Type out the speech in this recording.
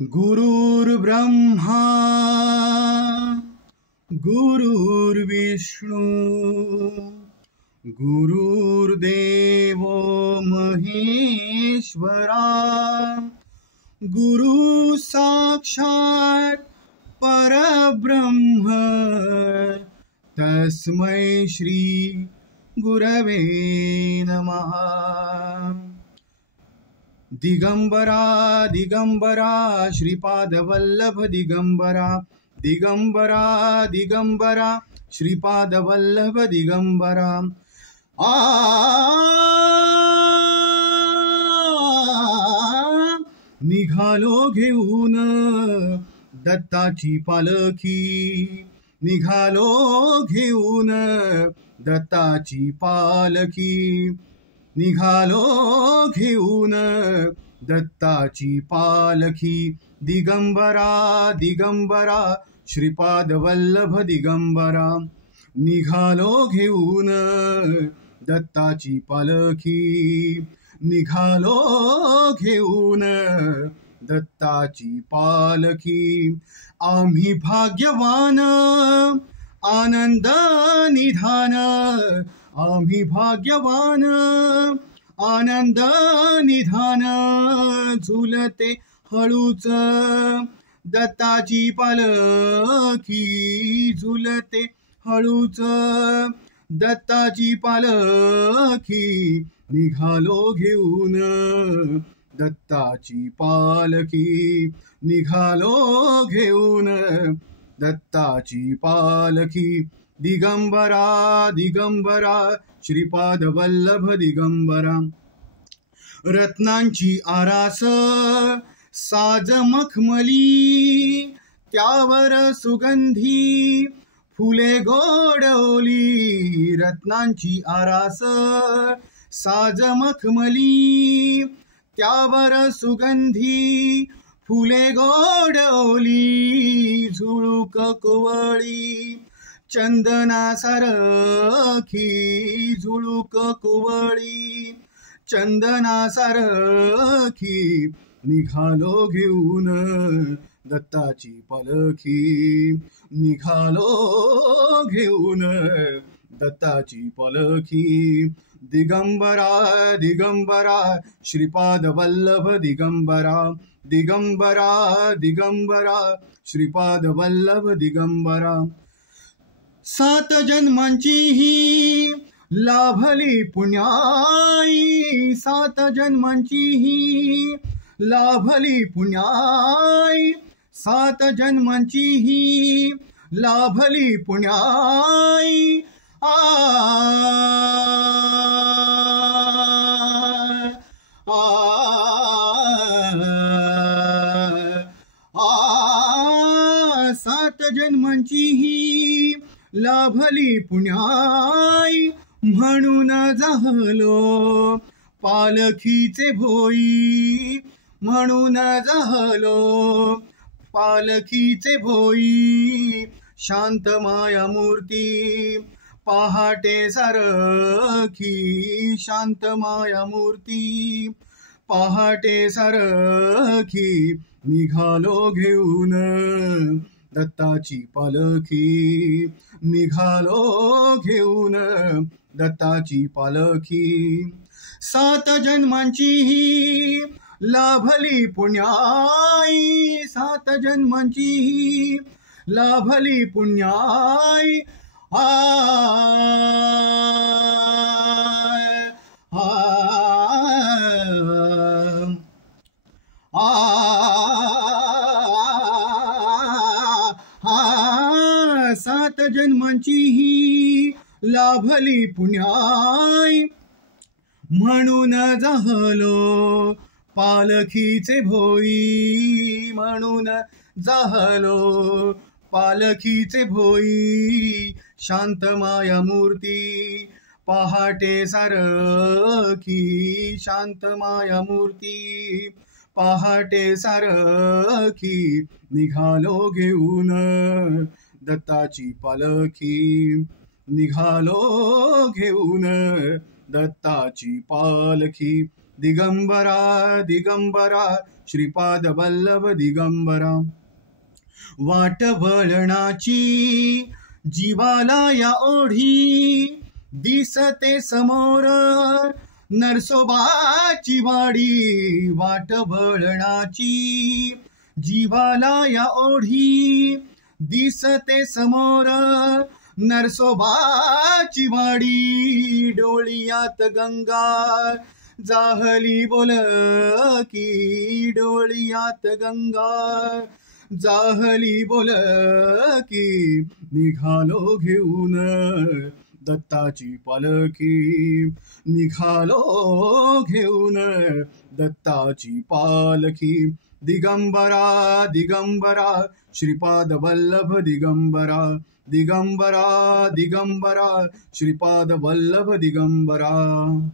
गुरुर्ब्रह्मा गुरुर्विष्णू गुरुर्देवो महेश्वरा गुरु साक्षात् परब्रह्म तस्मै श्री गुरवे नमः। दिगंबरा दिगंबरा श्रीपादवल्लभ दिगंबरा दिगंबरा दिगंबरा श्रीपादवल्लभ दिगंबरा। निघालो घेऊन दत्ताची पालखी, निघालो घेऊन दत्ताची पालखी, निघालो घेऊन दत्ताची पालखी। दिगंबरा दिगंबरा श्रीपादवल्लभ दिगंबरा, निघालो घेऊन दत्ताची पालखी, निघालो घेऊन दत्ताची पालखी। आम्ही भाग्यवान आनंद निधान, आम्ही भाग्यवान आनंद निधान, झुलते हळूच दत्ताची पालखी, झुलते हळूच दत्ताची पालखी। निघालो घेऊन दत्ताची पालखी, निघालो घेऊन दत्ताची पालखी। दिगंबरा दिगंबरा श्रीपादवल्लभ दिगंबरा। रत्नांची आरास साज मखमली, त्यावर सुगंधी फुले गोडवली। रत्नांची आरास साज मखमली, त्यावर सुगंधी फुले गोडवली। झुळूक कुवळी चंदना सारखी, झुळूक कुवळी चंदना सारखी। निघालो घेऊन दत्ताची पालखी, निघालो घेऊन दत्ताची पालखी। दिगंबरा दिगंबरा श्रीपादवल्लभ दिगंबरा, दिगंबरा दिगंबरा श्रीपादवल्लभ दिगंबरा। सात जन्मांची ही लाभली पुण्याई, सात जन्मांची ही लाभली पुण्याई, सात जन्मांची ही लाभली पुण्याई। सात जन्मांची ही लाभली पुण्याई, म्हणून जहलो पालखीचे भोई, म्हणून जहलो पालखीचे भोई। शांत माया मूर्ती पहाटे सारखी, शांत माया मूर्ती पहाटे सारखी। निघालो घेऊन दत्ताची पालखी, निघालो घेऊन दत्ताची पालखी। सात जन्मांची ही लाभली पुण्याई, सात जन्मांची ही लाभली पुण्याई। सात जन्मांची ही लाभली पुण्याई, म्हणून जहलो पालखीचे भोई, म्हणून जहलो पालखीचे भोई। शांत माया मूर्ती पहाटे सारखी, शांत माया मूर्ती पहाटे सारखी। निघालो घेऊन दत्ताची पालखी, निघालो घेऊन दत्ताची पालखी। दिगंबरा दिगंबरा श्रीपाद वल्लभ दिगंबरा. वाट वळणाची जीवाला या ओढी, दिसते समोर नरसोबाची वाडी. वाट वळणाची जीवाला या ओढी, दिसते समोर नरसोबाची वाडी. डोळियात गंगा जाहली बोलकी, डोळियात गंगा जाहली बोलकी. निघालो घेऊन दत्ताची पालखी, निघालो घेऊन दत्ताची पालखी. दिगंबरा दिगंबरा श्रीपाद वल्लभ दिगंबरा. दिगंबरा दिगंबरा श्रीपाद वल्लभ दिगंबरा.